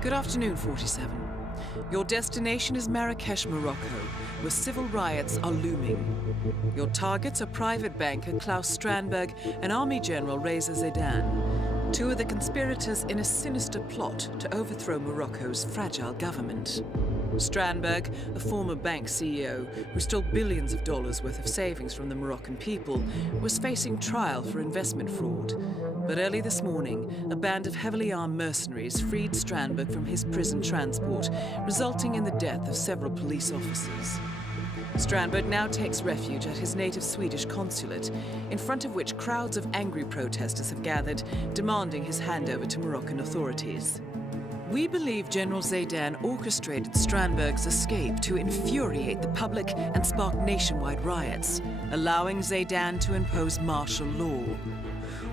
Good afternoon, 47. Your destination is Marrakesh, Morocco, where civil riots are looming. Your targets are private banker Klaus Strandberg and Army General Reza Zaidan, two of the conspirators in a sinister plot to overthrow Morocco's fragile government. Strandberg, a former bank CEO who stole billions of dollars worth of savings from the Moroccan people, was facing trial for investment fraud. But early this morning, a band of heavily armed mercenaries freed Strandberg from his prison transport, resulting in the death of several police officers. Strandberg now takes refuge at his native Swedish consulate, in front of which crowds of angry protesters have gathered, demanding his handover to Moroccan authorities. We believe General Zaidan orchestrated Strandberg's escape to infuriate the public and spark nationwide riots, allowing Zaidan to impose martial law.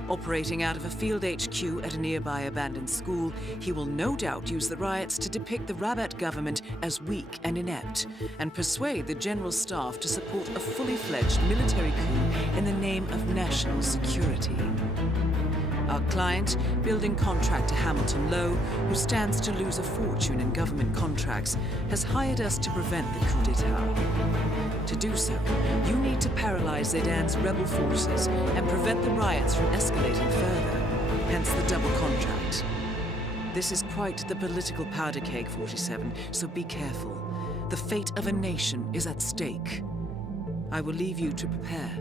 Operating out of a field HQ at a nearby abandoned school, he will no doubt use the riots to depict the Rabat government as weak and inept, and persuade the general staff to support a fully fledged military coup in the name of national security. Our client, building contractor Hamilton Lowe, who stands to lose a fortune in government contracts, has hired us to prevent the coup d'etat. To do so, you need to paralyze Zaidan's rebel forces and prevent the riots from escalating further, hence the double contract. This is quite the political powder keg, 47, so be careful. The fate of a nation is at stake. I will leave you to prepare.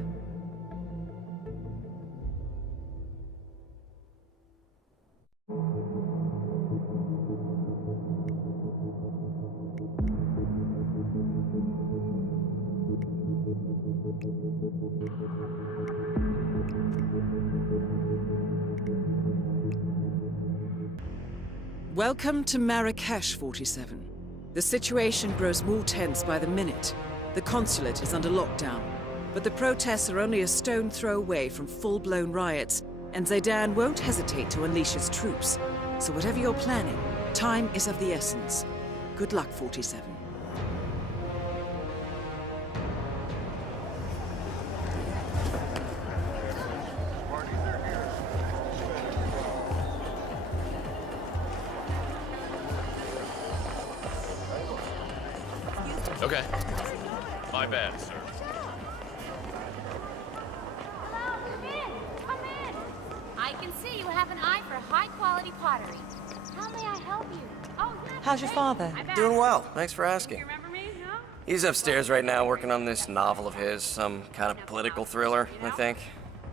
Welcome to Marrakesh, 47. The situation grows more tense by the minute. The consulate is under lockdown, but the protests are only a stone throw away from full-blown riots, and Zaidan won't hesitate to unleash his troops. So whatever you're planning, time is of the essence. Good luck, 47. Okay. My bad, sir. Hello, come in! Come in! I can see you have an eye for high-quality pottery. How may I help you? Oh, yeah. How's your father? Doing well, thanks for asking. You remember me? No? He's upstairs right now working on this novel of his, some kind of political thriller, I think.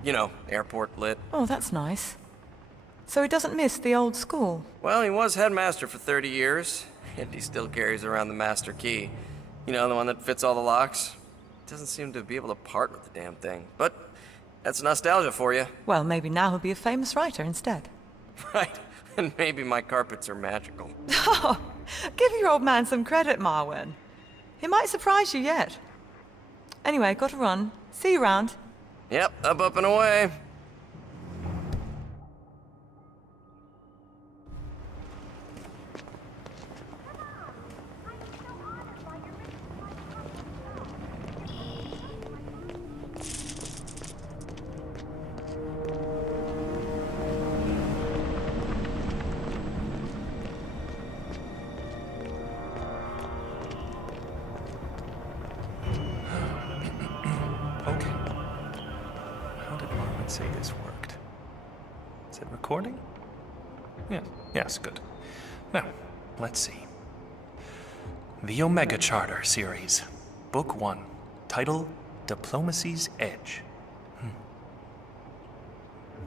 You know, airport lit. Oh, that's nice. So he doesn't miss the old school? Well, he was headmaster for 30 years, and he still carries around the master key. You know, the one that fits all the locks. Doesn't seem to be able to part with the damn thing. But that's nostalgia for you. Well, maybe now he'll be a famous writer instead. Right, and maybe my carpets are magical. Oh, give your old man some credit, Marwin. He might surprise you yet. Anyway, gotta run. See you around. Yep, up and away. Okay. How did Marvin say this worked? Is it recording? Yes, good. Now, let's see. The Omega Charter series, Book 1, title Diplomacy's Edge.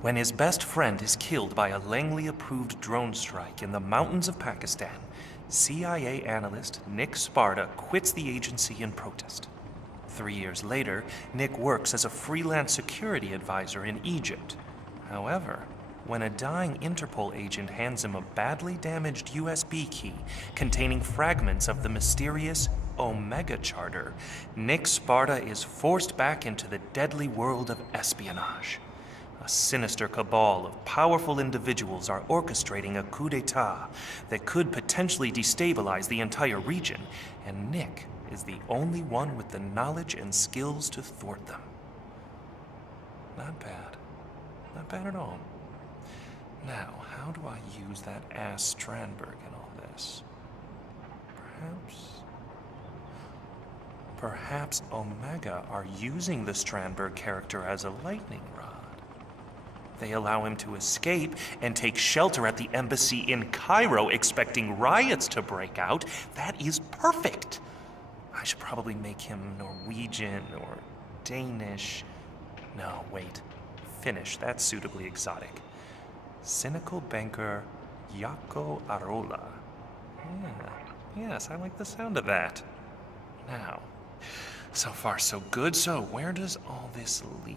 When his best friend is killed by a Langley-approved drone strike in the mountains of Pakistan, CIA analyst Nick Sparta quits the agency in protest. 3 years later, Nick works as a freelance security advisor in Egypt. However, when a dying Interpol agent hands him a badly damaged USB key containing fragments of the mysterious Omega Charter, Nick Sparta is forced back into the deadly world of espionage. A sinister cabal of powerful individuals are orchestrating a coup d'etat that could potentially destabilize the entire region, and Nick is the only one with the knowledge and skills to thwart them. Not bad. Not bad at all. Now, how do I use that ass Strandberg in all dangerous. Perhaps Omega are using the Strandberg character as a lightning rod. They allow him to escape and take shelter at the embassy in Cairo, expecting riots to break out. That is perfect. I should probably make him Norwegian or Danish. No, wait. Finnish. That's suitably exotic. Cynical banker Jaakko Arola. Yeah. Yes, I like the sound of that. Now, so far so good. So where does all this lead?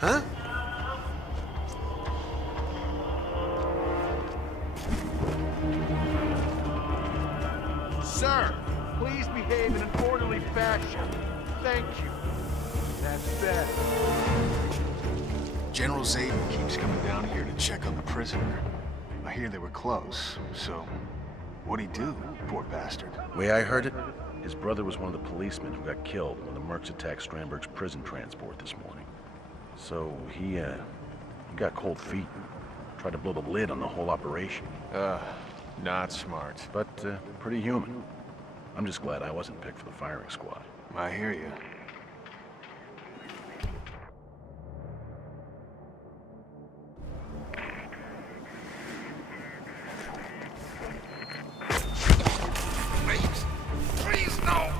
Huh? Sir, please behave in an orderly fashion. Thank you. That's better. General Zayden keeps coming down here to check on the prisoner. I hear they were close, so what'd he do, poor bastard? Way I heard it, his brother was one of the policemen who got killed when the Mercs attacked Strandberg's prison transport this morning. So he got cold feet and tried to blow the lid on the whole operation. Not smart. But pretty human. I'm just glad I wasn't picked for the firing squad. I hear you. Please, no!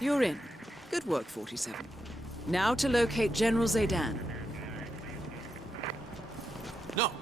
You're in. Good work, 47. Now to locate General Zayden. No!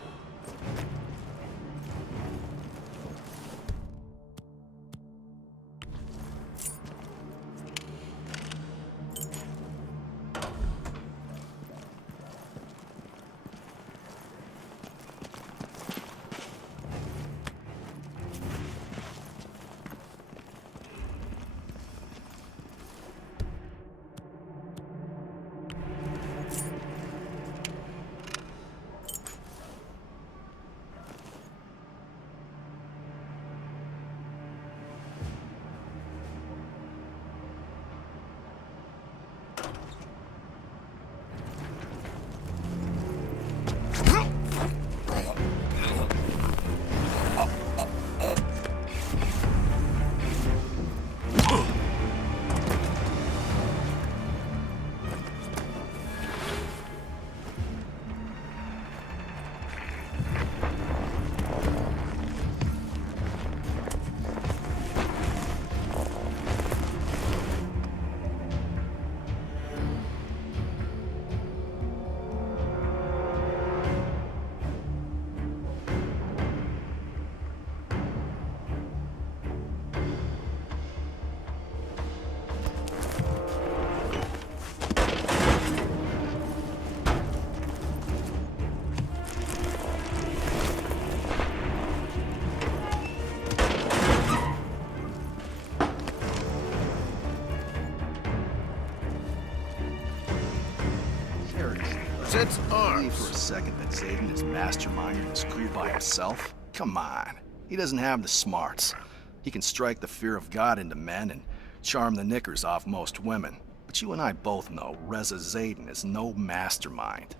It's Believe for a second that Zayden is masterminding this crew by himself? Come on. He doesn't have the smarts. He can strike the fear of God into men and charm the knickers off most women. But you and I both know Reza Zayden is no mastermind.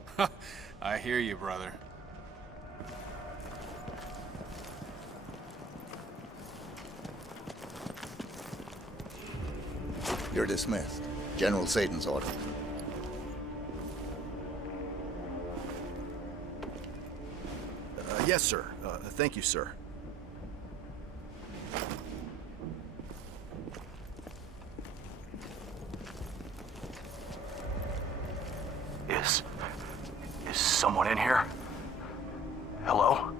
I hear you, brother. You're dismissed. General Satan's order. Yes, sir. Thank you, sir. Is someone in here? Hello?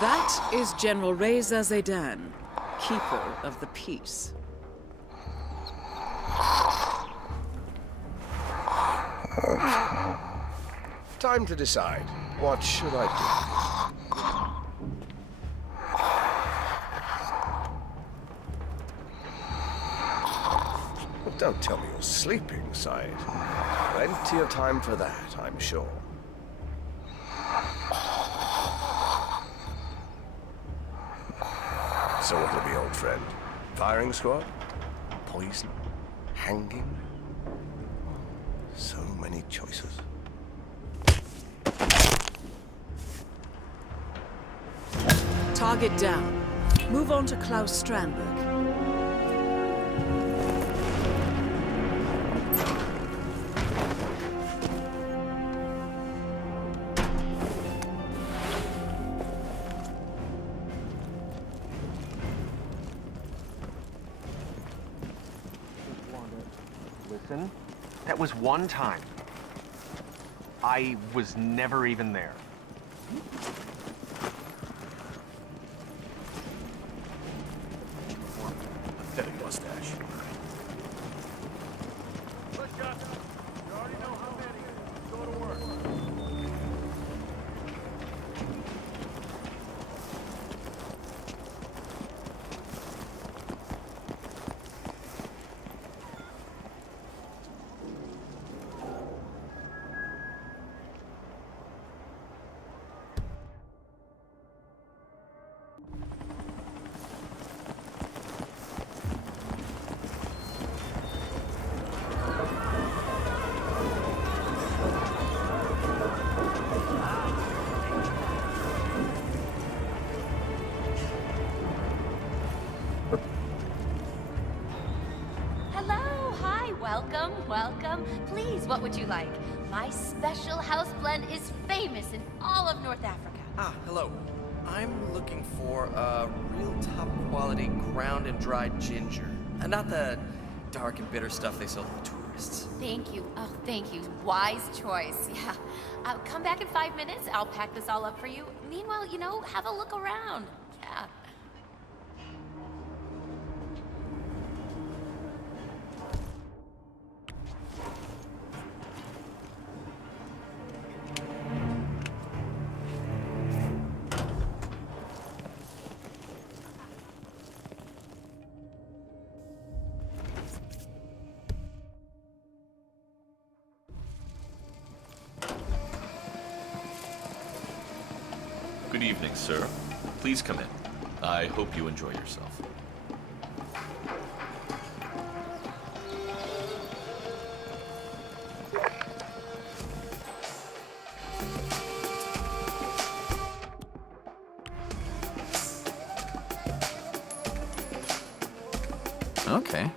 That is General Reza Zaydan, Keeper of the Peace. Time to decide. What should I do? Well, don't tell me you're sleeping, Said. Plenty of time for that, I'm sure. So what'll be, old friend? Firing squad? Poison? Hanging? So many choices. Target down. Move on to Klaus Strandberg. Listen, that was one time. I was never even there. Pathetic mustache. You already know how many. Go to work. Welcome. Please, what would you like? My special house blend is famous in all of North Africa. Ah, hello. I'm looking for a real top quality ground and dried ginger. And not the dark and bitter stuff they sell to the tourists. Thank you. Oh, thank you. Wise choice. Yeah. Come back in 5 minutes. I'll pack this all up for you. Meanwhile, have a look around. Yeah. Good evening, sir. Please come in. I hope you enjoy yourself. Okay.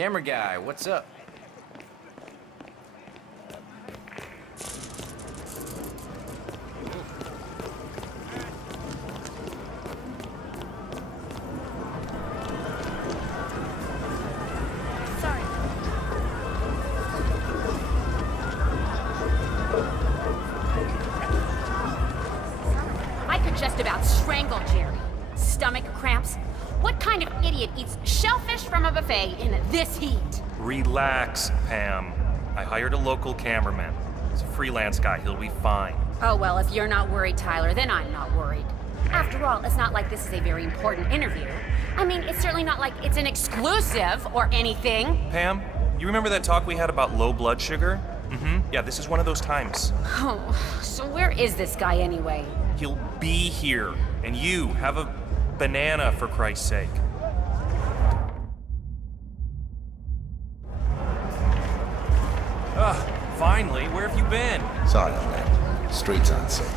Camera guy, what's up? Sorry. I could just about strangle Jerry. Stomach cramps. What kind of idiot eats shellfish from a buffet in this heat? Relax, Pam. I hired a local cameraman. He's a freelance guy. He'll be fine. Oh, well, if you're not worried, Tyler, then I'm not worried. After all, it's not like this is a very important interview. I mean, it's certainly not like it's an exclusive or anything. Pam, you remember that talk we had about low blood sugar? Yeah, this is one of those times. Oh, so where is this guy anyway? He'll be here. And you, have a banana, for Christ's sake. Finally, where have you been? Sorry, old man. Street's unsafe.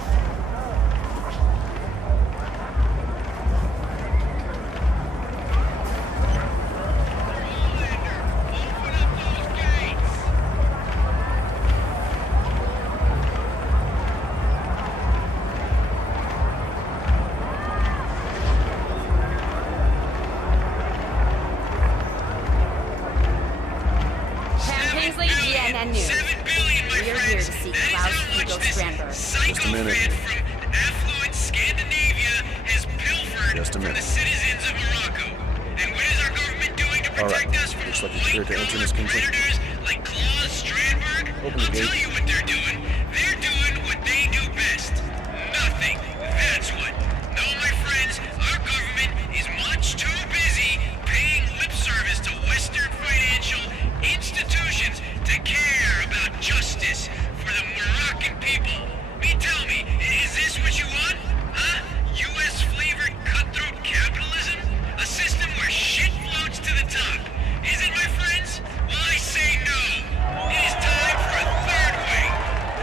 Just a minute. Just a minute. All right. Looks like you're clear to enter this country. Open the gate. They're doing what they do best. Nothing. That's what. No, my friends, our government is much too busy paying lip service to Western financial institutions to care about justice for the Moroccan people. Tell me, is this what you want? Huh? U.S.-flavored cutthroat capitalism? A system where shit floats to the top. Is it, my friends? Well, I say no. It is time for a third way.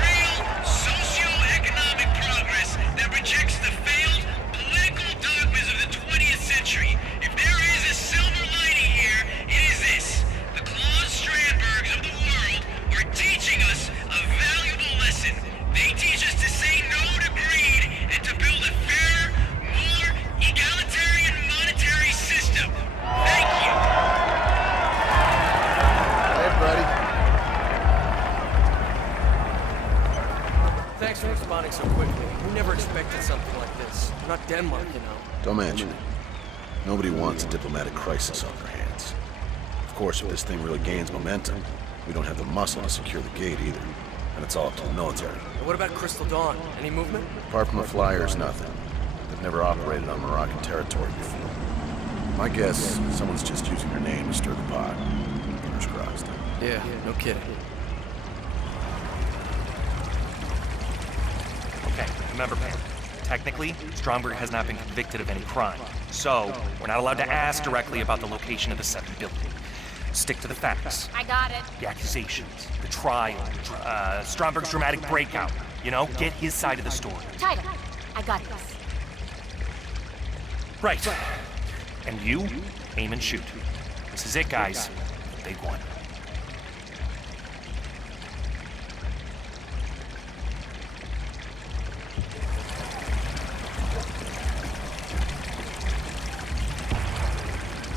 Real socio-economic progress that rejects the failed political dogmas of the 20th century. If there is a silver lining here, it is this. The Claus Strandbergs of the world are teaching us a valuable lesson. They teach us to say no to greed and to build a fairer, more egalitarian monetary system. Thank you. Hey, buddy. Thanks for responding so quickly. We never expected something like this. We're not Denmark, you know. Don't mention it. Nobody wants a diplomatic crisis on their hands. Of course, if this thing really gains momentum, we don't have the muscle to secure the gate either. And it's all up to the military. What about Crystal Dawn? Any movement? Apart from the flyers, nothing. They've never operated on Moroccan territory before. My guess, someone's just using her name to stir the pot. Fingers crossed. Yeah, no kidding. Okay, remember, Pam. Technically, Stromberg has not been convicted of any crime. So, we're not allowed to ask directly about the location of the 7th building. Stick to the facts. I got it. The accusations, the trial, Stromberg's dramatic breakout. You know, get his side of the story. Tyler, I got this. Right. And you, aim and shoot. This is it, guys. Big one.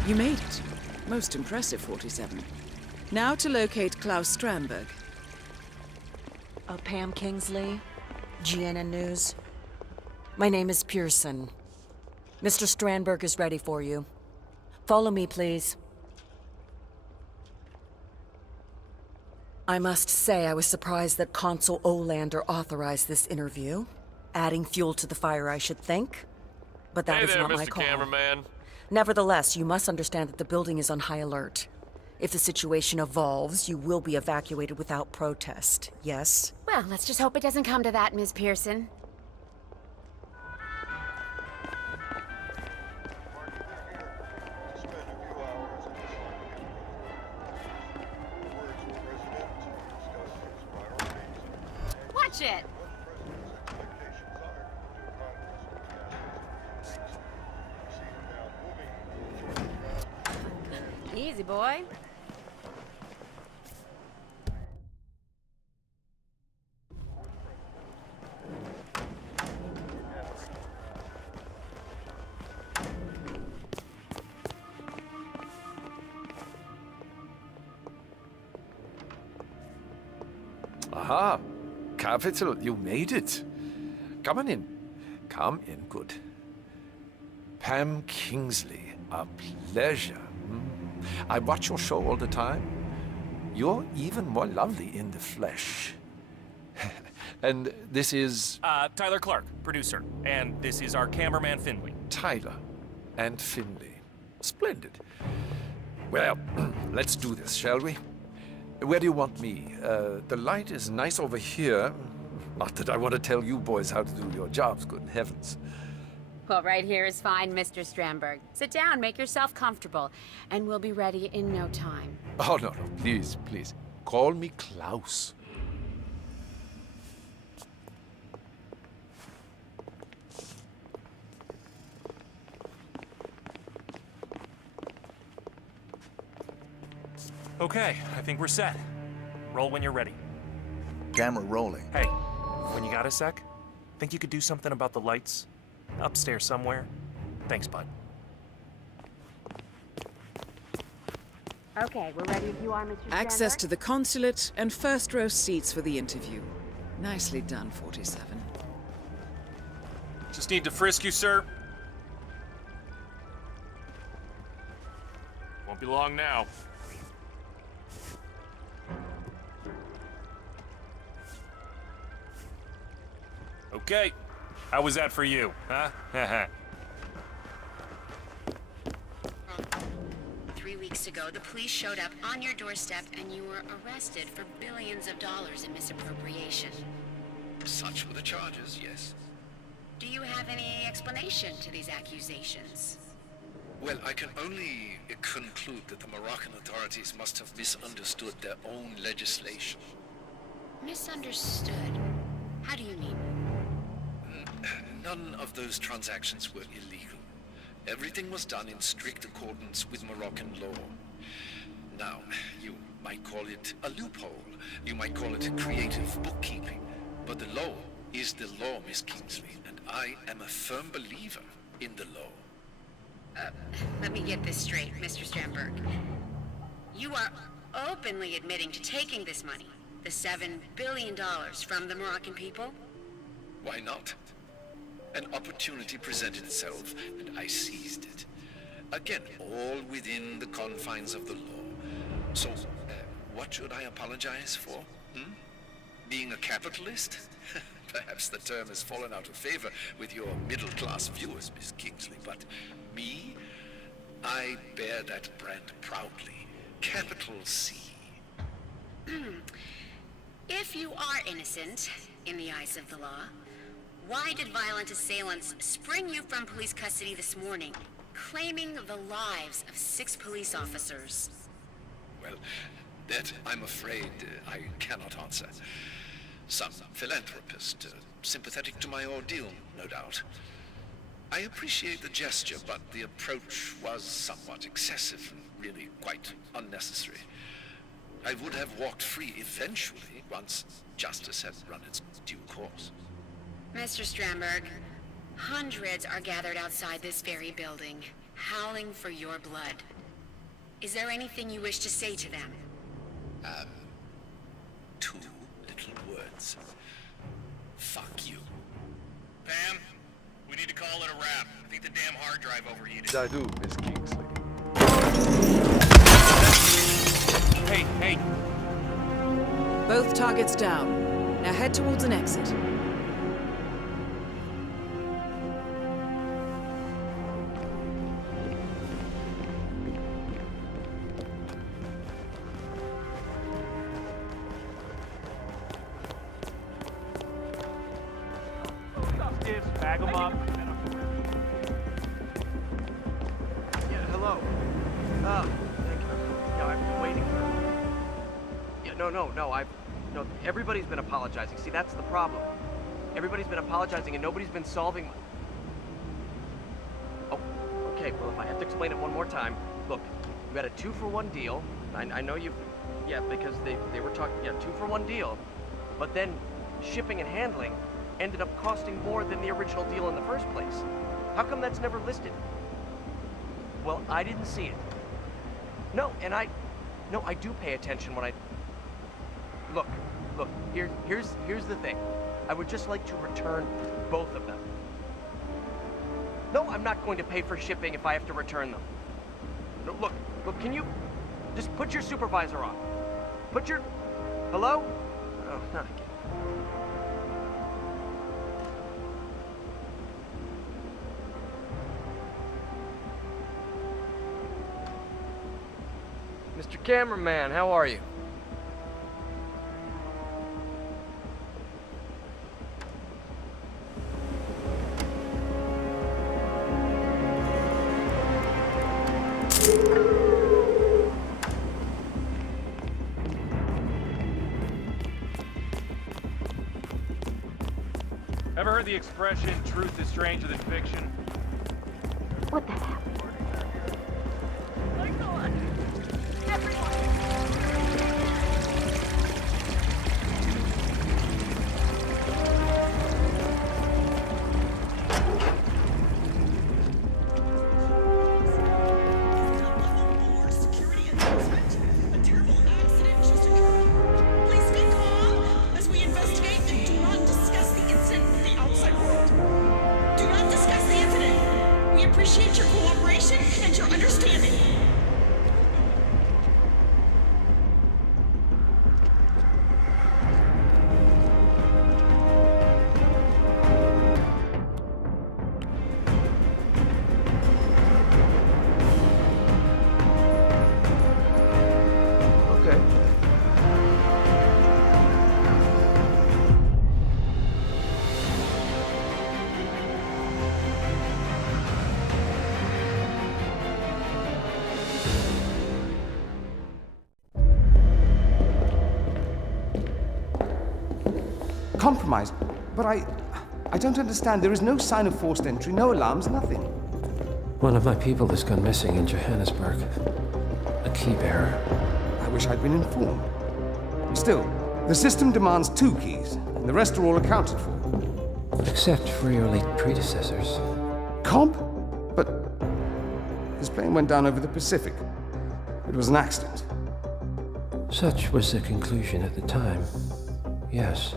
You made it. Most impressive, 47. Now to locate Klaus Strandberg. Pam Kingsley, GNN News. My name is Pearson. Mr. Strandberg is ready for you. Follow me, please. I must say I was surprised that Consul Olander authorized this interview. Adding fuel to the fire, I should think. But that is not my call. Hey there, Mr. Cameraman. Nevertheless, you must understand that the building is on high alert. If the situation evolves, you will be evacuated without protest, yes? Well, let's just hope it doesn't come to that, Ms. Pearson. Watch it! Easy, boy. Aha. Capital, you made it. Come on in. Come in, good. Pam Kingsley, a pleasure. I watch your show all the time. You're even more lovely in the flesh. And this is... Tyler Clark, producer. And this is our cameraman, Finley. Tyler and Finley. Splendid. Well, let's do this, shall we? Where do you want me? The light is nice over here. Not that I want to tell you boys how to do your jobs, good heavens. Well, right here is fine, Mr. Strandberg. Sit down, make yourself comfortable, and we'll be ready in no time. Oh, no, please, please. Call me Klaus. Okay, I think we're set. Roll when you're ready. Camera rolling. Hey, when you got a sec, think you could do something about the lights? Upstairs somewhere? Thanks, bud. Okay, we're ready if you are, Mr. Access to the consulate and first row seats for the interview. Nicely done, 47. Just need to frisk you, sir. Won't be long now. Okay. How was that for you, huh? 3 weeks ago, the police showed up on your doorstep and you were arrested for billions of dollars in misappropriation. Such were the charges, yes. Do you have any explanation to these accusations? Well, I can only conclude that the Moroccan authorities must have misunderstood their own legislation. Misunderstood? How do you mean? None of those transactions were illegal. Everything was done in strict accordance with Moroccan law. Now, you might call it a loophole. You might call it creative bookkeeping. But the law is the law, Miss Kingsley, and I am a firm believer in the law. Let me get this straight, Mr. Strandberg. You are openly admitting to taking this money, the $7 billion from the Moroccan people? Why not? An opportunity presented itself, and I seized it. Again, all within the confines of the law. So, what should I apologize for? Being a capitalist? Perhaps the term has fallen out of favor with your middle-class viewers, Miss Kingsley, but me? I bear that brand proudly. Capital C. If you are innocent, in the eyes of the law, why did violent assailants spring you from police custody this morning, claiming the lives of 6 police officers? Well, that, I'm afraid, I cannot answer. Some philanthropist, sympathetic to my ordeal, no doubt. I appreciate the gesture, but the approach was somewhat excessive and really quite unnecessary. I would have walked free eventually, once justice had run its due course. Mr. Strandberg, hundreds are gathered outside this very building, howling for your blood. Is there anything you wish to say to them? 2 little words. Fuck you. Pam, we need to call it a wrap. I think the damn hard drive overheated. I do, Miss Kingsley. Hey. Both targets down. Now head towards an exit. Bag them up. Yeah, hello. Thank you. Yeah, I've been waiting for... Yeah, no, everybody's been apologizing. See, that's the problem. Everybody's been apologizing and nobody's been solving... Oh, okay, well, if I have to explain it one more time. Look, you had a 2-for-1 deal. I know you've... Yeah, because they were talking... Yeah, 2-for-1 deal. But then shipping and handling ended up costing more than the original deal in the first place. How come that's never listed? Well, I didn't see it. No, I do pay attention when I... Look, look, here's the thing. I would just like to return both of them. No, I'm not going to pay for shipping if I have to return them. No, look, can you just put your supervisor on? Put your... Hello? Oh, not again. Mr. Cameraman, how are you? Ever heard the expression, truth is stranger than fiction? What the hell? Appreciate your cooperation and your understanding. Compromised. But I don't understand. There is no sign of forced entry, no alarms, nothing. One of my people has gone missing in Johannesburg. A key bearer. I wish I'd been informed. Still, the system demands 2 keys, and the rest are all accounted for. Except for your late predecessors. Comp? But his plane went down over the Pacific. It was an accident. Such was the conclusion at the time. Yes.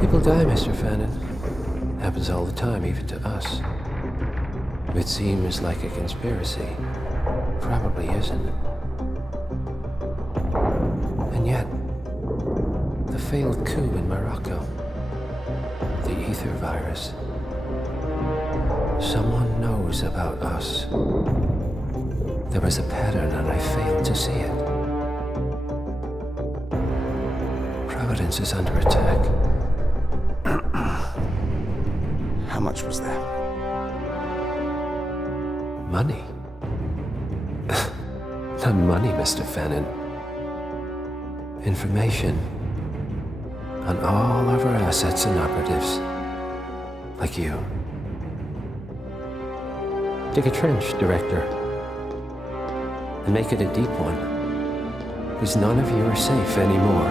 People die, Mr. Fannin. Happens all the time, even to us. It seems like a conspiracy. Probably isn't. And yet, the failed coup in Morocco, the ether virus. Someone knows about us. There was a pattern and I failed to see it. Providence is under attack. How much was there? Money? Not money, Mr. Fannin. Information on all of our assets and operatives. Like you. Dig a trench, Director. And make it a deep one. Because none of you are safe anymore.